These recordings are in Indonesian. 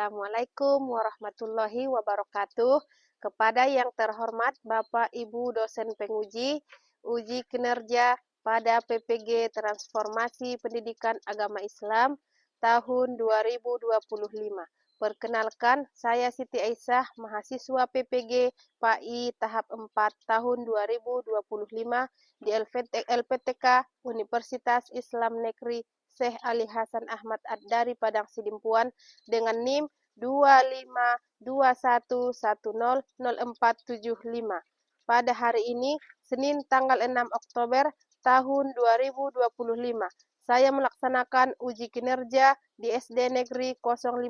Assalamualaikum warahmatullahi wabarakatuh. Kepada yang terhormat Bapak Ibu dosen penguji, uji kinerja pada PPG Transformasi Pendidikan Agama Islam tahun 2025. Perkenalkan, saya Siti Aisyah, mahasiswa PPG PAI tahap 4 tahun 2025 di LPTK Universitas Islam Negeri Syekh Ali Hasan Ahmad Ad-Dari Padang Sidimpuan dengan NIM 2521100475. Pada hari ini, Senin tanggal 6 Oktober tahun 2025, saya melaksanakan uji kinerja di SD Negeri 051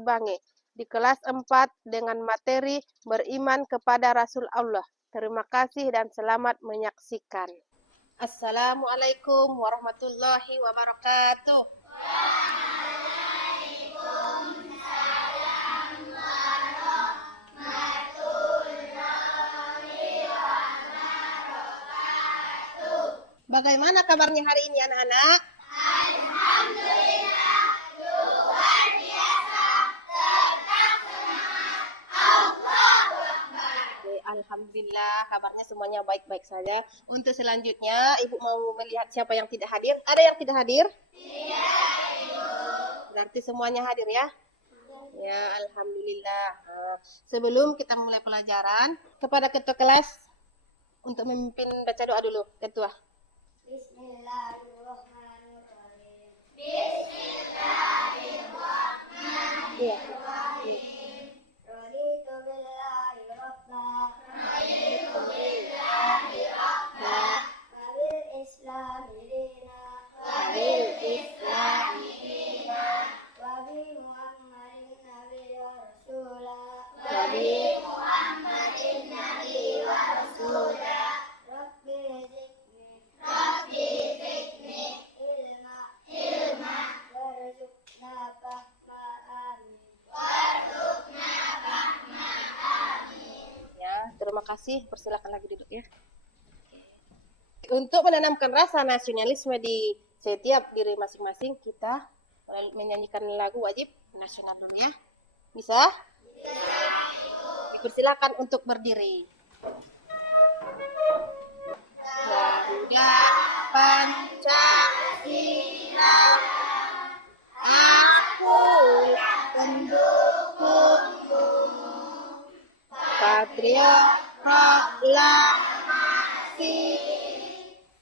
Bange di kelas 4 dengan materi beriman kepada Rasul Allah. Terima kasih dan selamat menyaksikan. Assalamualaikum warahmatullahi wabarakatuh. Bagaimana kabarnya hari ini anak-anak? Alhamdulillah, luar biasa, tetap semangat, Allahu Akbar. Alhamdulillah, kabarnya semuanya baik-baik saja. Untuk selanjutnya, Ibu mau melihat siapa yang tidak hadir. Ada yang tidak hadir? Tidak, Ibu. Berarti semuanya hadir ya? Ya, Alhamdulillah. Sebelum kita mulai pelajaran, kepada ketua kelas untuk memimpin baca doa dulu, ketua. Bismillahirrahmanirrahim. Bismillahirrahmanirrahim. Raditu billahi rabbah. Raditu billahi rabbah. Wabil islami dina. Wabil islami dina. Wabi Muhammadin nabi wa rasulah. Wabi Muhammadin nabi wa rasulah. Rabbi zidni ilma warzuqna fahma amin. Ya, terima kasih. Persilakan lagi duduk ya. Untuk menanamkan rasa nasionalisme di setiap diri masing-masing, kita menyanyikan lagu wajib nasional dulu ya. Bisa? Bisa. Persilakan untuk berdiri. Garuda Pancasila, akulah pendukungmu. Patriot proklamasi,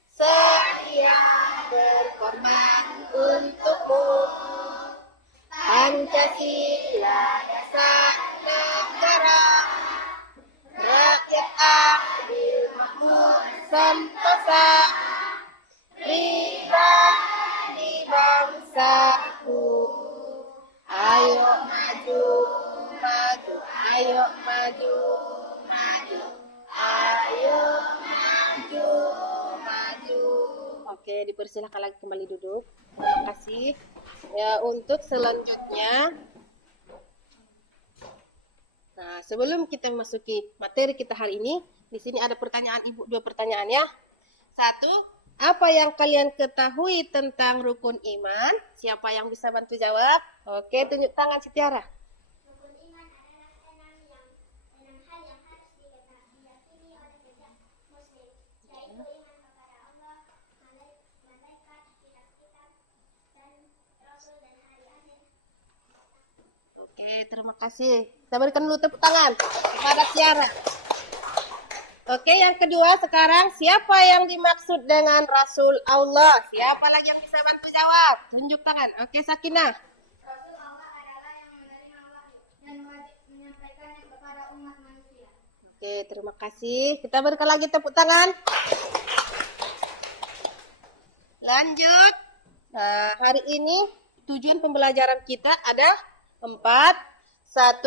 sedia berkorban untukmu. Pancasila dasar negara, rakyat adil makmur sentosa, pribadi bangsaku. Ayo maju, maju, ayo maju, maju, ayo maju, maju. Oke, dipersilakan lagi kembali duduk. Terima kasih. Ya, untuk selanjutnya, nah, sebelum kita memasuki materi kita hari ini, di sini ada pertanyaan Ibu, 2 pertanyaan ya. 1, apa yang kalian ketahui tentang rukun iman? Siapa yang bisa bantu jawab? Oke, tunjuk tangan si Tiara. Rukun iman adalah 6 hal yang harus diyakini oleh setiap muslim, yaitu iman kepada Allah, malaikat, kitab-kitab, dan rasul dan hari akhir. Oke, terima kasih. Kita berikan dulu tepuk tangan kepada Tiara. Oke, yang kedua sekarang, siapa yang dimaksud dengan Rasul Allah? Siapa lagi yang bisa bantu jawab? Tunjuk tangan. Oke, Sakinah. Rasul Allah adalah yang menerima wahyu dan wajib menyampaikannya kepada umat manusia. Oke, terima kasih. Kita berikan lagi tepuk tangan. Lanjut. Nah, hari ini tujuan pembelajaran kita ada 4. 1.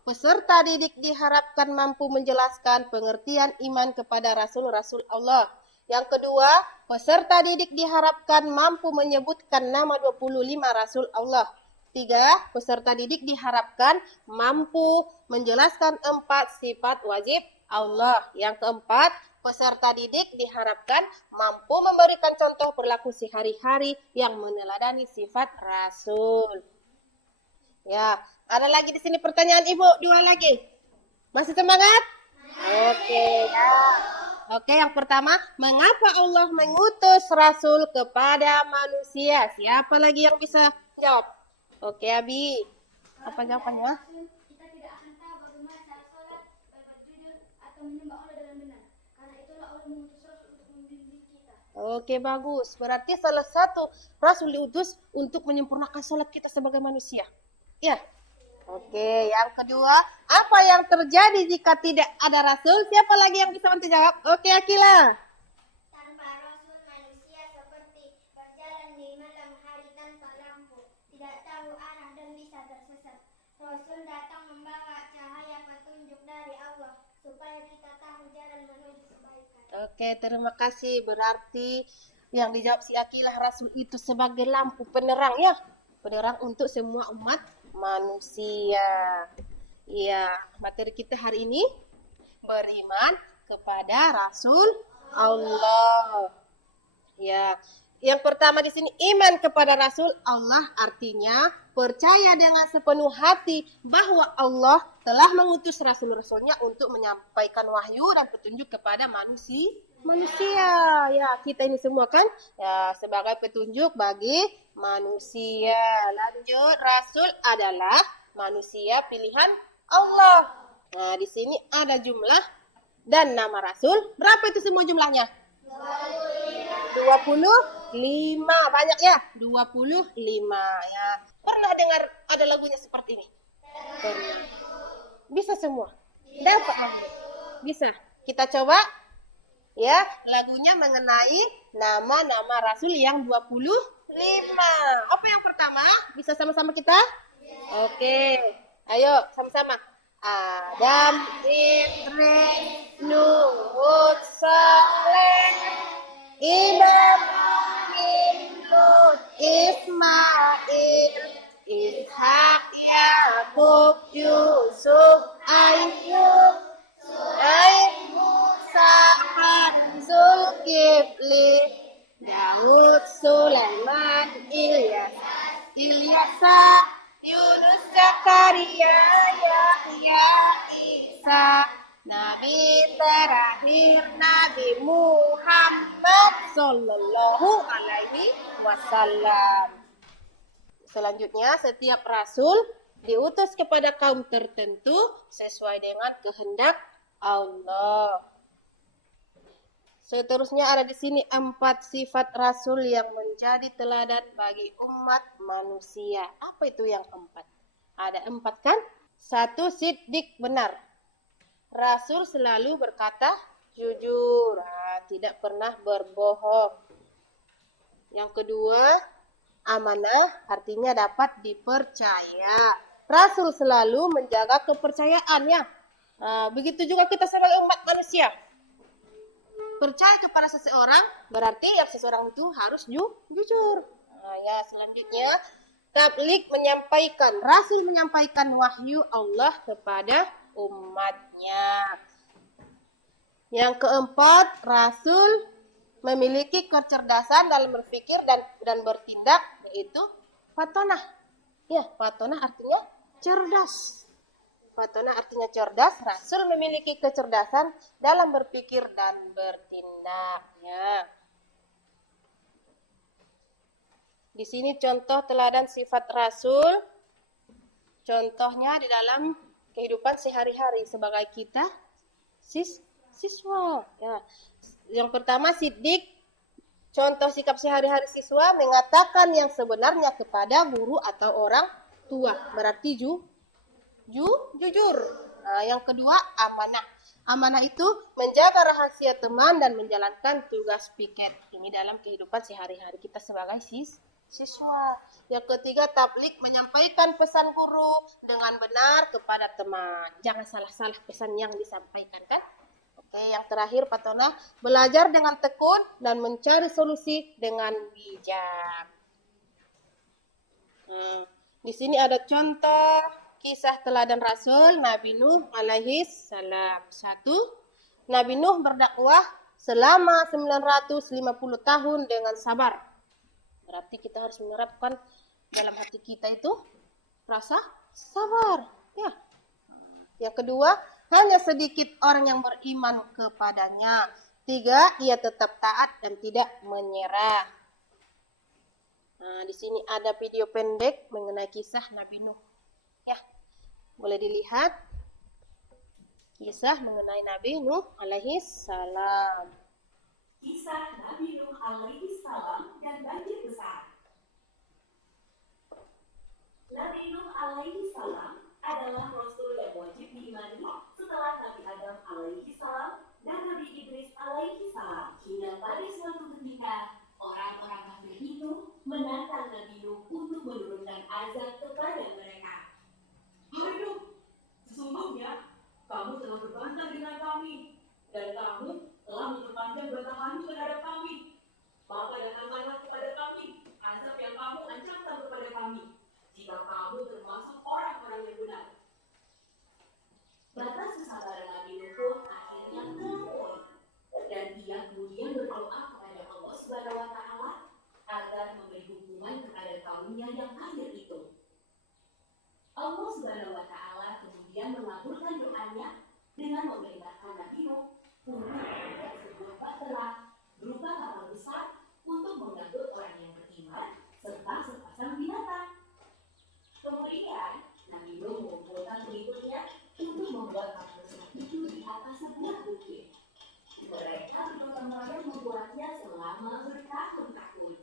Peserta didik diharapkan mampu menjelaskan pengertian iman kepada Rasul-Rasul Allah. Yang kedua, peserta didik diharapkan mampu menyebutkan nama 25 Rasul Allah. 3, peserta didik diharapkan mampu menjelaskan 4 sifat wajib Allah. Yang keempat, peserta didik diharapkan mampu memberikan contoh perilaku sehari-hari yang meneladani sifat Rasul. Ya, ada lagi di sini pertanyaan Ibu, 2 lagi. Masih semangat? Oke, ya. Oke, yang pertama, mengapa Allah mengutus Rasul kepada manusia? Siapa lagi yang bisa jawab? Oke, Abi. Apa jawabannya? Kita tidak akan tahu bagaimana cara sholat, berbuat jujur, atau menyembah Allah dengan benar. Karena itulah Allah mengutus Rasul untuk membimbing kita. Oke, bagus. Berarti salah satu Rasul diutus untuk menyempurnakan sholat kita sebagai manusia. Ya. Oke, yang kedua, apa yang terjadi jika tidak ada Rasul? Siapa lagi yang bisa bantu jawab? Oke, Akila. Tanpa Rasul, manusia seperti berjalan di malam hari tanpa lampu, tidak tahu arah dan bisa tersesat. Rasul datang membawa cahaya petunjuk dari Allah, supaya kita tahu jalan menuju kebaikan. Oke, terima kasih. Berarti yang dijawab si Akilah, Rasul itu sebagai lampu penerang ya. Penerang untuk semua umat manusia. Iya, materi kita hari ini beriman kepada Rasul Allah. Ya, yang pertama di sini iman kepada Rasul Allah artinya percaya dengan sepenuh hati bahwa Allah telah mengutus Rasul-Rasulnya untuk menyampaikan wahyu dan petunjuk kepada manusia. Ya, kita ini semua kan ya sebagai petunjuk bagi manusia. Lanjut, Rasul adalah manusia pilihan Allah. Nah, di sini ada jumlah dan nama Rasul. Berapa itu semua jumlahnya? 25. Banyak ya? 25 ya. Pernah dengar ada lagunya seperti ini? Pernah. Bisa semua? Dapat lagunya? Bisa. Kita coba ya, lagunya mengenai nama-nama Rasul yang 25. Apa yang pertama? Bisa sama-sama kita? Oke. Ayo, sama-sama. Adam, Idris, Nuh, Hud, Saleh, Ibrahim, Lut, Ismail, Ishak, Yakub, Yusuf, Ayub, Musa, Zulkifli, Daud, Sulaiman, Ilyasa, Yunus, Zakaria, Yahya, Isa, Nabi terakhir Nabi Muhammad Sallallahu Alaihi Wasallam. Selanjutnya, setiap rasul diutus kepada kaum tertentu sesuai dengan kehendak Allah. Seterusnya ada di sini 4 sifat Rasul yang menjadi teladan bagi umat manusia. Apa itu yang 4? Ada 4 kan? 1, siddiq, benar. Rasul selalu berkata jujur, tidak pernah berbohong. Yang kedua, amanah, artinya dapat dipercaya. Rasul selalu menjaga kepercayaannya. Begitu juga kita sebagai umat manusia. Percaya kepada seseorang berarti yang seseorang itu harus jujur. Ya, selanjutnya tabligh menyampaikan, Rasul menyampaikan wahyu Allah kepada umatnya. Yang keempat, Rasul memiliki kecerdasan dalam berpikir dan bertindak, yaitu fatonah. Ya, fatonah artinya cerdas. Fatonah artinya cerdas. Rasul memiliki kecerdasan dalam berpikir dan bertindak. Ya. Di sini contoh teladan sifat Rasul. Contohnya di dalam kehidupan sehari-hari sebagai kita siswa. Ya. Yang pertama, siddiq. Contoh sikap sehari-hari siswa mengatakan yang sebenarnya kepada guru atau orang tua. Berarti jujur. Yang kedua, amanah. Amanah itu menjaga rahasia teman dan menjalankan tugas piket. Ini dalam kehidupan sehari-hari kita sebagai siswa. Yang ketiga, tabligh menyampaikan pesan guru dengan benar kepada teman. Jangan salah-salah pesan yang disampaikan kan? Oke, yang terakhir, fatonah, belajar dengan tekun dan mencari solusi dengan bijak. Di sini ada contoh kisah teladan Rasul Nabi Nuh alaihi salam. 1. Nabi Nuh berdakwah selama 950 tahun dengan sabar. Berarti kita harus menerapkan dalam hati kita itu rasa sabar. Ya. Yang kedua, hanya sedikit orang yang beriman kepadanya. 3, ia tetap taat dan tidak menyerah. Nah, di sini ada video pendek mengenai kisah Nabi Nuh. Ya, boleh dilihat kisah mengenai Nabi Nuh alaihi salam. Kisah Nabi Nuh alaihi salam dan banjir besar. Nabi Nuh alaihi salam adalah rasul yang wajib diimani setelah Nabi Adam alaihi salam dan Nabi Idris alaihi salam. Hingga pada suatu ketika, orang-orang kafir itu menantang Nabi Nuh untuk menurunkan azab kepada mereka. Hai Nuh, sesungguhnya kamu telah berbantah dengan kami, dan kamu telah memperpanjang bantahanmu terhadap kami. Maka datangkanlah kepada kami azab yang kamu ancamkan kepada kami, jika kamu termasuk orang-orang yang benar. Batas kesabaran Nabi Nuh pun akhirnya terlampaui, dan ia kemudian berdoa kepada Allah Subhanahu wa Ta'ala agar memberi hukuman kepada kaumnya yang kafir itu. Allah Subhanahu wa Ta'ala kemudian mengabulkan doanya dengan memerintahkan Nabi Nuh untuk membuat sebuah bahtera berupa kapal besar untuk mengangkut orang yang beriman serta sepasang binatang. Kemudian Nabi Nuh mengumpulkan pengikutnya untuk membuat kapal besar itu di atas sebuah bukit. Mereka bergotong-royong membuatnya selama bertahun-tahun.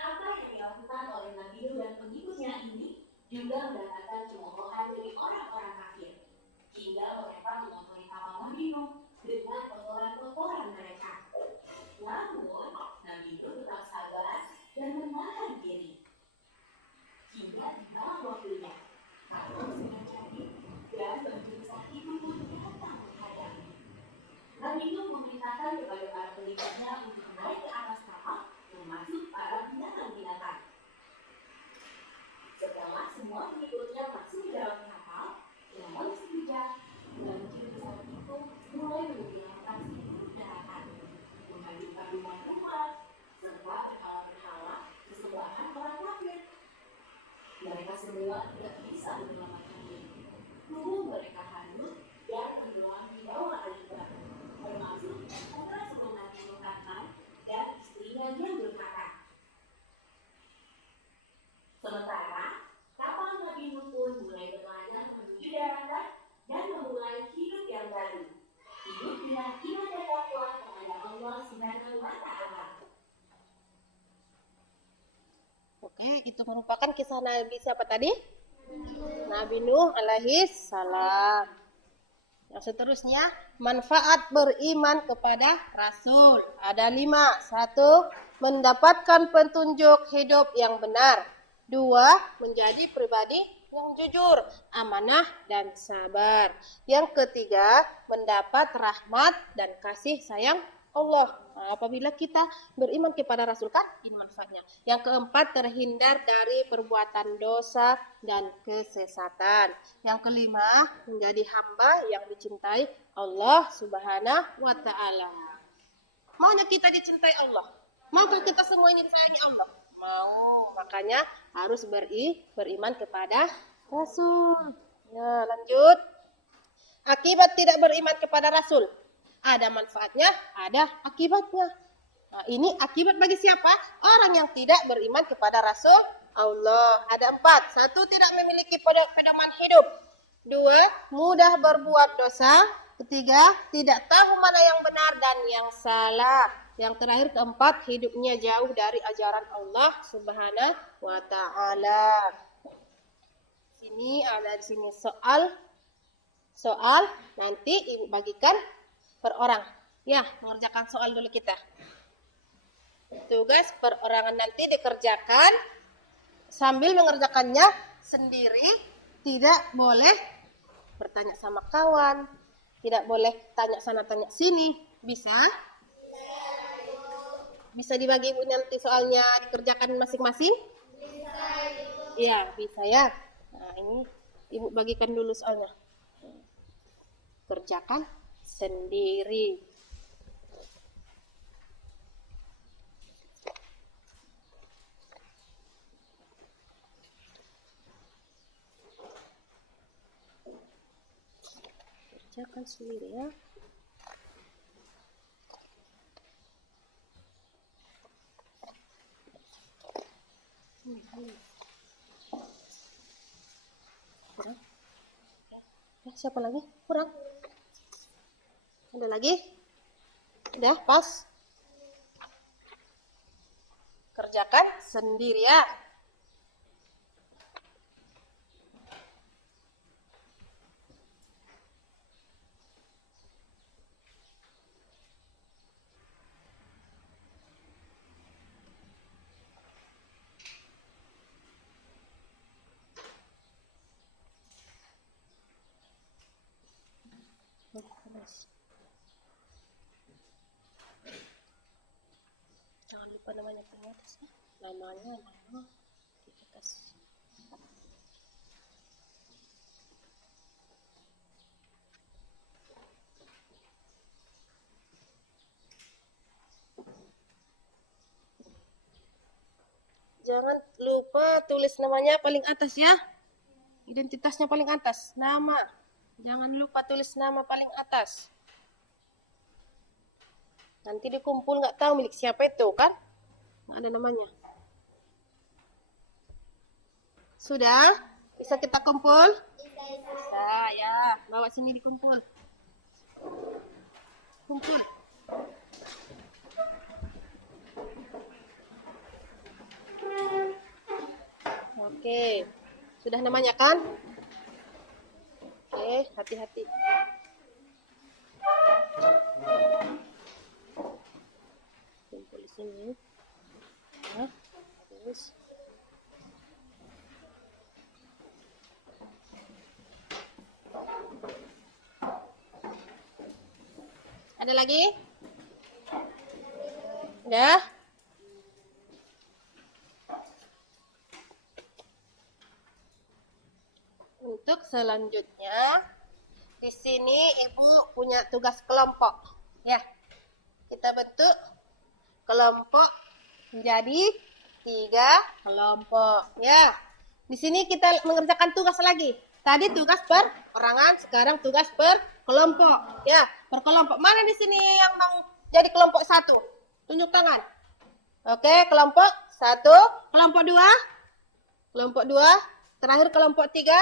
Apa yang dilakukan oleh Nabi Nuh dan pengikutnya ini juga mendatangkan cemoohan dari orang-orang kafir, hingga mereka mengotori kapal Nabi Nuh dengan kotoran-kotoran mereka. Namun, Nabi Nuh tetap sabar dan menahan diri. Hingga tiba waktunya, kapal sudah jadi dan banjir besar itu pun datang menghadap. Nabi Nuh memerintahkan kepada para pengikutnya untuk naik ke atas kapal, termasuk para binatang-binatang. Setelah semua pengikutnya masuk ke dalam kapal, dalam sekejap, banjir besar itu mulai menenggelamkan seluruh daratan, menghanyutkan rumah-rumah, serta berhala-berhala kesembahan orang kafir. Mereka semua tidak bisa menyelamatkan diri. Tubuh mereka hanyut dan tenggelam di bawah air bah, termasuk putra sulung Nabi Nuh dan istrinya yang durhaka. Sementara, kapal Nabi Nuh pun mulai berlayar menuju daratan dan memulai hidup yang baru. Hidup dengan iman dan takwa kepada Allah Subhanahu wa Ta'ala. Oke, itu merupakan kisah Nabi siapa tadi? Nabi Nuh alaihi salam. Yang seterusnya, manfaat beriman kepada Rasul. Ada 5. 1, mendapatkan petunjuk hidup yang benar. 2, menjadi pribadi yang jujur, amanah, dan sabar. Yang ketiga, mendapat rahmat dan kasih sayang Allah. Nah, apabila kita beriman kepada Rasul kan ini manfaatnya. Yang keempat, terhindar dari perbuatan dosa dan kesesatan. Yang kelima, menjadi hamba yang dicintai Allah Subhanahu wa Ta'ala. Maunya kita dicintai Allah. Maukah kita semua ini disayangi Allah? Mau. Makanya harus beriman kepada Rasul. Ya, lanjut. Akibat tidak beriman kepada Rasul. Ada manfaatnya, ada akibatnya. Nah, ini akibat bagi siapa? Orang yang tidak beriman kepada Rasul Allah. Ada 4. 1, tidak memiliki pedoman hidup. 2, mudah berbuat dosa. 3, tidak tahu mana yang benar dan yang salah. Yang terakhir, keempat, hidupnya jauh dari ajaran Allah Subhanahu wa Ta'ala. Sini ada di sini soal nanti ibu bagikan per orang. Ya, mengerjakan soal dulu kita. Tugas perorangan nanti dikerjakan sambil mengerjakannya sendiri. Tidak boleh bertanya sama kawan. Tidak boleh tanya sana tanya sini. Bisa? Bisa dibagi ibu nanti soalnya dikerjakan masing-masing? Bisa, Ibu. Iya, bisa ya. Nah, ini ibu bagikan dulu soalnya. Kerjakan sendiri. Kerjakan sendiri ya. Kurang. Ya, siapa lagi? Kurang. Ada lagi? Udah, pas. Kerjakan sendiri ya. Jangan lupa namanya di atas ya. Namanya nama di atas. Jangan lupa tulis namanya paling atas ya. Identitasnya paling atas. Nama. Jangan lupa tulis nama paling atas. Nanti dikumpul nggak tahu milik siapa itu kan? Nggak ada namanya. Sudah? Bisa kita kumpul? Bisa ya. Bawa sini dikumpul. Kumpul. Oke. Sudah namanya kan? Oke, hati-hati. Kumpul di sini. Ya, terus. Ada lagi? Udah? Untuk selanjutnya, di sini Ibu punya tugas kelompok. Ya, kita bentuk kelompok menjadi 3 kelompok. Ya, di sini kita mengerjakan tugas lagi. Tadi tugas perorangan, sekarang tugas per kelompok. Ya, per kelompok. Mana di sini yang mau jadi kelompok 1? Tunjuk tangan. Oke, kelompok 1, kelompok 2, kelompok 2, terakhir kelompok 3.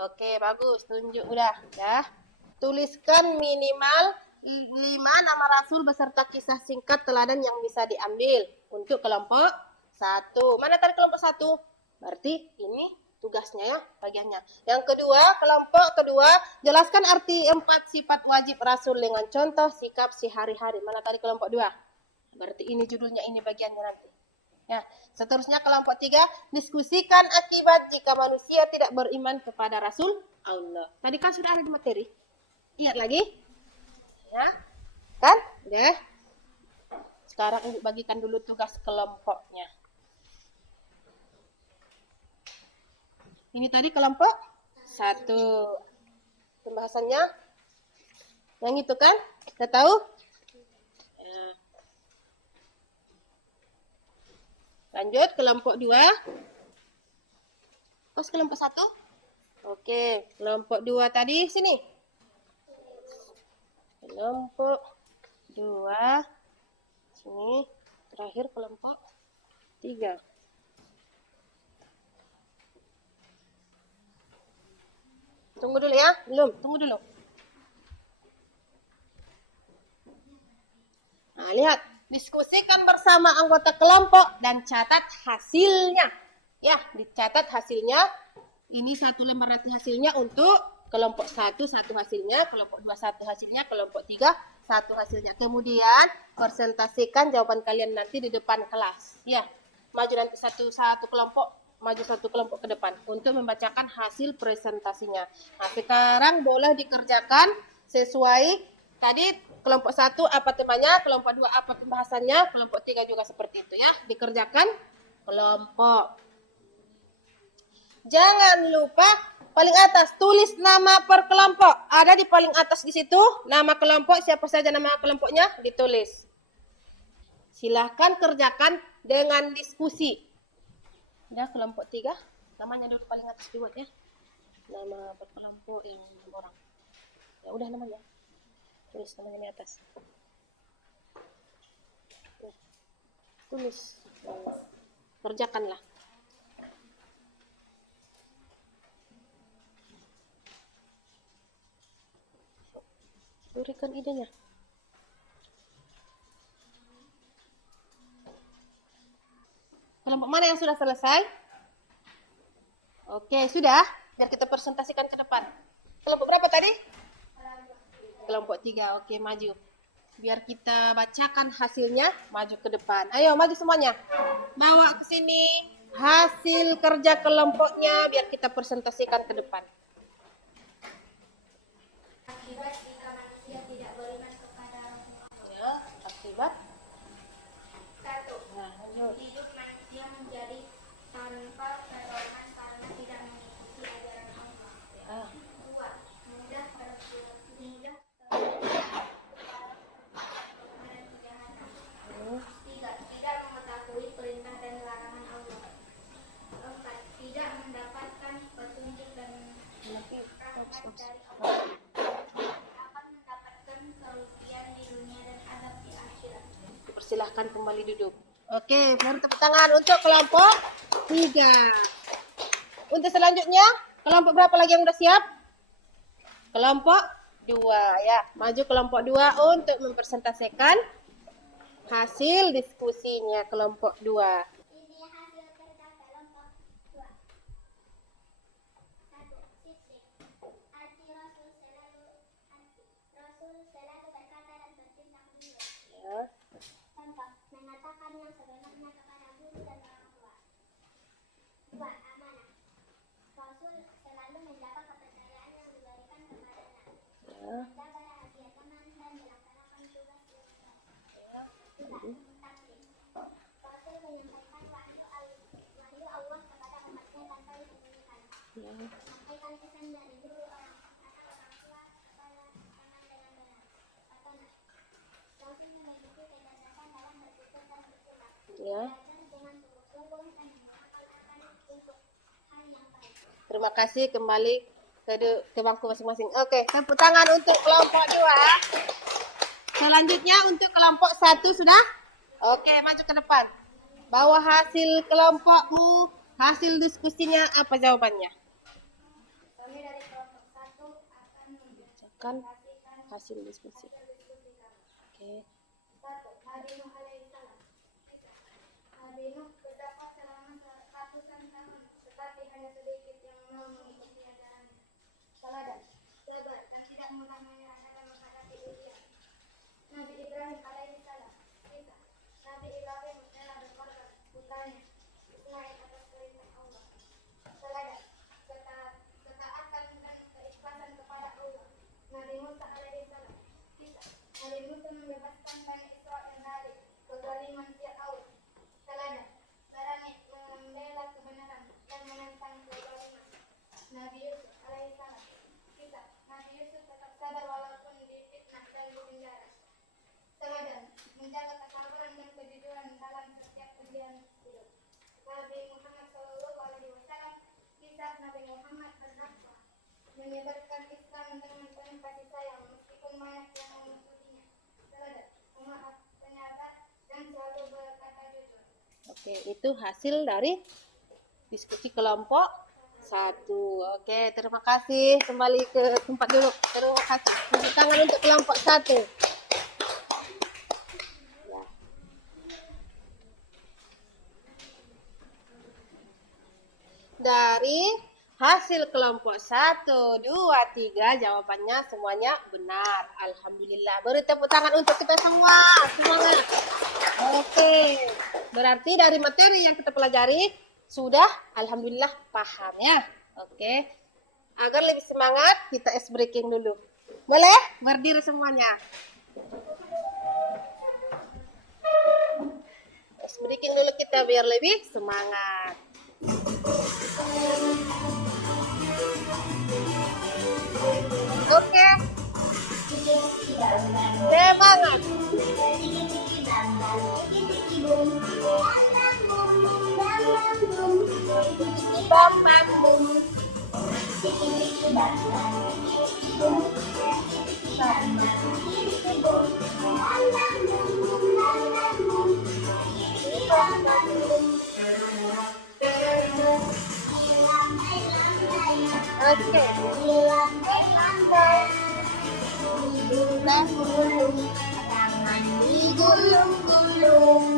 Oke, bagus. Tunjuk udah ya. Tuliskan minimal 5 nama rasul beserta kisah singkat teladan yang bisa diambil untuk kelompok 1. Mana tadi kelompok 1? Berarti ini tugasnya ya, bagiannya. Yang kedua, kelompok kedua, jelaskan arti 4 sifat wajib rasul dengan contoh sikap sehari-hari. Mana tadi kelompok 2? Berarti ini judulnya, ini bagiannya nanti. Ya, seterusnya kelompok 3, diskusikan akibat jika manusia tidak beriman kepada Rasul Allah. Tadi kan sudah ada di materi. Ingat lagi? Ya, kan? Udah. Sekarang Ibu bagikan dulu tugas kelompoknya. Ini tadi kelompok 1. Pembahasannya yang itu kan? Kita tahu? Ya. Lanjut kelompok 2. Terus kelompok 1. Oke, kelompok 2 tadi sini. Kelompok 2 sini. Terakhir kelompok 3. Tunggu dulu ya. Belum, tunggu dulu. Nah, lihat. Diskusikan bersama anggota kelompok dan catat hasilnya. Ya, dicatat hasilnya. Ini 1 lembar nanti hasilnya untuk kelompok 1, 1 hasilnya, kelompok 2, 1 hasilnya, kelompok 3, 1 hasilnya. Kemudian, presentasikan jawaban kalian nanti di depan kelas. Ya, maju nanti satu kelompok, maju 1 kelompok ke depan untuk membacakan hasil presentasinya. Nah, sekarang boleh dikerjakan sesuai tadi kelompok 1 apa temanya, kelompok 2 apa pembahasannya, kelompok 3 juga seperti itu ya. Dikerjakan kelompok. Jangan lupa paling atas tulis nama per kelompok. Ada di paling atas di situ nama kelompok, siapa saja nama kelompoknya ditulis. Silahkan kerjakan dengan diskusi. Udah kelompok 3, namanya dulu paling atas dibuat ya. Nama per kelompok yang orang. Ya udah namanya. Tulis namanya di atas. Tulis. Kerjakanlah. Berikan idenya. Kelompok mana yang sudah selesai? Oke, sudah. Biar kita presentasikan ke depan. Kelompok berapa tadi? Kelompok 3. Oke, maju. Biar kita bacakan hasilnya, maju ke depan. Ayo, maju semuanya. Bawa ke sini hasil kerja kelompoknya biar kita presentasikan ke depan. Akibat jika manusia tidak beriman kepada Ya, akibat. 1. Nah, lanjut. Hidup manusia menjadi tanpa pedoman karena tidak mengikuti ajaran Allah. Ya. 2. Mudah terpedaya dan kejahatan. 3. Tidak mengetahui perintah dan larangan Allah. 4. Tidak mendapatkan petunjuk dan rahmat dari Allah. Akan mendapatkan kerugian di dunia dan azab di akhirat. Dipersilahkan kembali duduk. Oke, beri tepuk tangan untuk kelompok 3. Untuk selanjutnya, kelompok berapa lagi yang udah siap? Kelompok 2 ya. Maju kelompok 2 untuk mempresentasikan hasil diskusinya kelompok 2. Ini hasil kerja kelompok 2. 1. Sisik. Arti Rasul selalu berkata dan bertindak jujur. Ya. Contoh, mengatakan yang sebenarnya kepada guru dan orang tua. 2. Amanah. Rasul selalu menjaga kepercayaan yang diberikan kepadanya. Ya. Menjaga rahasia teman dan melaksanakan tugas yang berat. 3. Taklim. Rasul menyampaikan wahyu Allah kepada umatnya tanpa disembunyikan. Ya. Sampaikan pesan dari guru orang atau orang tua kepada teman dengan benar. Atau Rasul memiliki kecerdasan dalam berpikir dan bertindak. Ya. Belajar dengan sungguh-sungguh dan mengamalkan untuk hal yang baik. Terima kasih, kembali ke bangku masing-masing. Oke, tepuk tangan untuk kelompok 2. Selanjutnya untuk kelompok 1 sudah? Oke, maju ke depan. Bawa hasil kelompokmu, hasil diskusinya, apa jawabannya? Kami dari kelompok 1 akan Kan mempresentasikan hasil diskusi. hasil diskusi kami. Oke. 1. Nabi Nuh alaihissalam. Nabi Nuh berdakwah selama ratusan tahun, tetapi hanya sedikit yang mau mengikuti ajarannya. Teladan, sabar, dan tidak mudah menyerah dalam menghadapi ujian. Nabi Ibrahim alaihissalam. Kisah. Nabi Ibrahim rela berkorban putranya Ismail atas perintah Allah. Teladan, ketaatan dan keikhlasan kepada Allah. Nabi Musa alaihissalam. Kisah. Nabi Musa membebaskan Bani Israel dari kezaliman Fir'aun. Teladan, berani membela kebenaran dan menentang kezaliman. Nabi Yusuf alaihissalam. Kisah. Nabi Yusuf tetap sabar walaupun difitnah dan dipenjara. Teladan, menjaga kesabaran dan kejujuran dalam setiap ujian hidup. Nabi Muhammad SAW. Kisah Nabi Muhammad berdakwah menyebarkan Islam dengan penuh kasih sayang meskipun banyak yang memusuhinya. Teladan, pemaaf, penyabar, dan selalu berkata jujur. Oke, itu hasil dari diskusi kelompok 1. Oke, terima kasih. Kembali ke tempat duduk. Terima kasih. Tepuk tangan untuk kelompok 1. Ya. Dari hasil kelompok 1, 2, 3 jawabannya semuanya benar. Alhamdulillah. Beri tepuk tangan untuk kita semua. Semangat. Oke. Berarti dari materi yang kita pelajari sudah alhamdulillah paham ya. Oke. Agar lebih semangat kita ice breaking dulu. Boleh? Berdiri semuanya. Ice breaking dulu kita biar lebih semangat. Oke. Semangat. Bam bam boom. Oke. Digulung-gulung,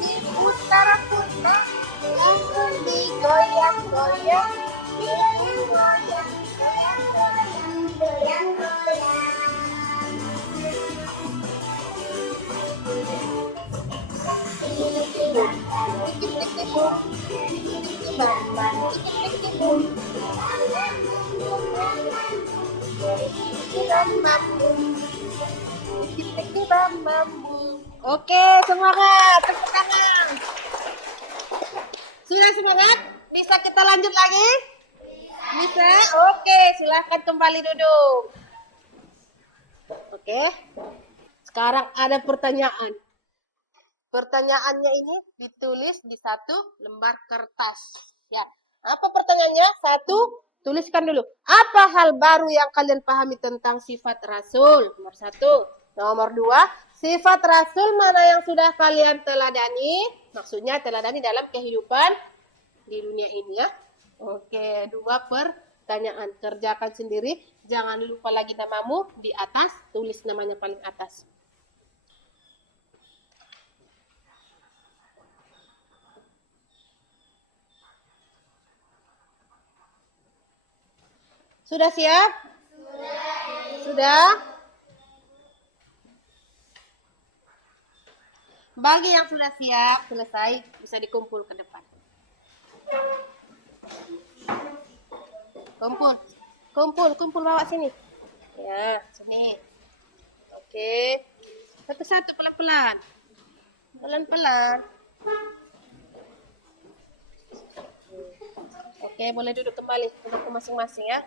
diputar-putar, digoyang-goyang, Goyang-goyang, goyang-goyang, goyang-goyang. Oke, semangat, tepuk tangan. Sudah semangat? Bisa kita lanjut lagi? Bisa? Oke, silahkan kembali duduk. Oke, sekarang ada pertanyaan. Pertanyaannya ini ditulis di satu lembar kertas. Ya, apa pertanyaannya? Satu, tuliskan dulu. Apa hal baru yang kalian pahami tentang sifat Rasul? Nomor satu. Nomor dua, sifat Rasul mana yang sudah kalian teladani? Maksudnya teladani dalam kehidupan di dunia ini ya. Oke, dua pertanyaan. Kerjakan sendiri. Jangan lupa lagi namamu di atas. Tulis namanya paling atas. Sudah siap? Sudah? Bagi yang sudah siap, selesai, bisa dikumpul ke depan. Kumpul bawa sini. Ya, sini. Oke. Satu-satu, pelan-pelan. Pelan-pelan. Oke, boleh duduk kembali. Duduk ke masing-masing ya.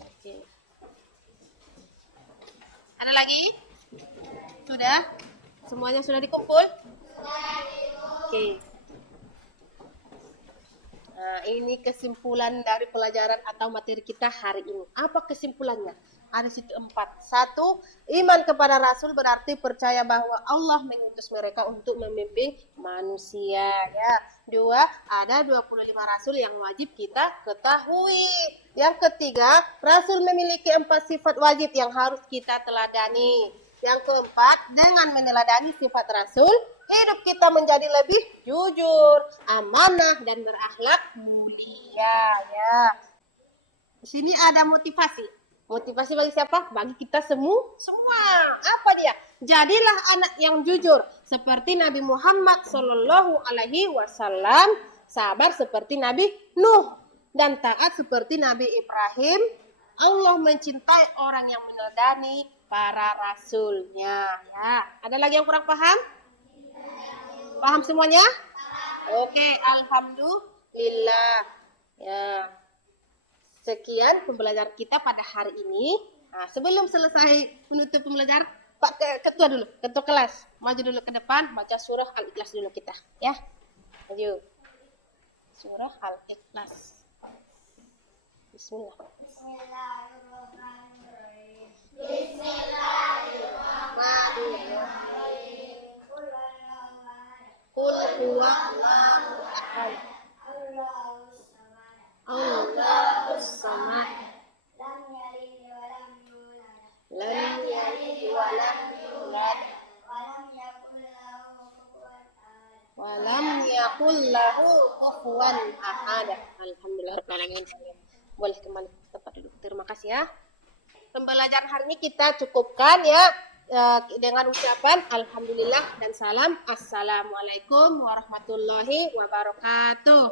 Oke. Ada lagi? Sudah? Semuanya sudah dikumpul? Oke. Nah, ini kesimpulan dari pelajaran atau materi kita hari ini. Apa kesimpulannya? Ada situ 4. 1, iman kepada Rasul berarti percaya bahwa Allah mengutus mereka untuk memimpin manusia. Ya. 2, ada 25 Rasul yang wajib kita ketahui. Yang ketiga, Rasul memiliki 4 sifat wajib yang harus kita teladani. Yang keempat, dengan meneladani sifat Rasul, hidup kita menjadi lebih jujur, amanah, dan berakhlak mulia. Ya. Di sini ada motivasi. Motivasi bagi siapa? Bagi kita semua. Apa dia? Jadilah anak yang jujur seperti Nabi Muhammad Shallallahu Alaihi Wasallam, sabar seperti Nabi Nuh, dan taat seperti Nabi Ibrahim. Allah mencintai orang yang meneladani para rasulnya. Ya. Ada lagi yang kurang paham? Paham semuanya? Oke, alhamdulillah. Ya. Sekian pembelajaran kita pada hari ini. Nah, sebelum selesai menutup pembelajaran, Pak Ketua dulu, Ketua kelas, maju dulu ke depan, baca surah Al-Ikhlas dulu kita, ya. Maju. Surah Al-Ikhlas. Bismillah. Bismillahirrahmanirrahim. Bismillahirrahmanirrahim. Qul huwallahu ahad. Allahus samad. Lam yalid wa lam yulad. Lam yalid wa lam yulad. Wa lam yakul lahu kufuwan Wa lam yakul lahu kufuwan ahad. ahad. Alhamdulillah rabbil alamin. Boleh kembali ke tempat duduk. Terima kasih ya. Pembelajaran hari ini kita cukupkan ya dengan ucapan alhamdulillah dan salam. Assalamualaikum warahmatullahi wabarakatuh.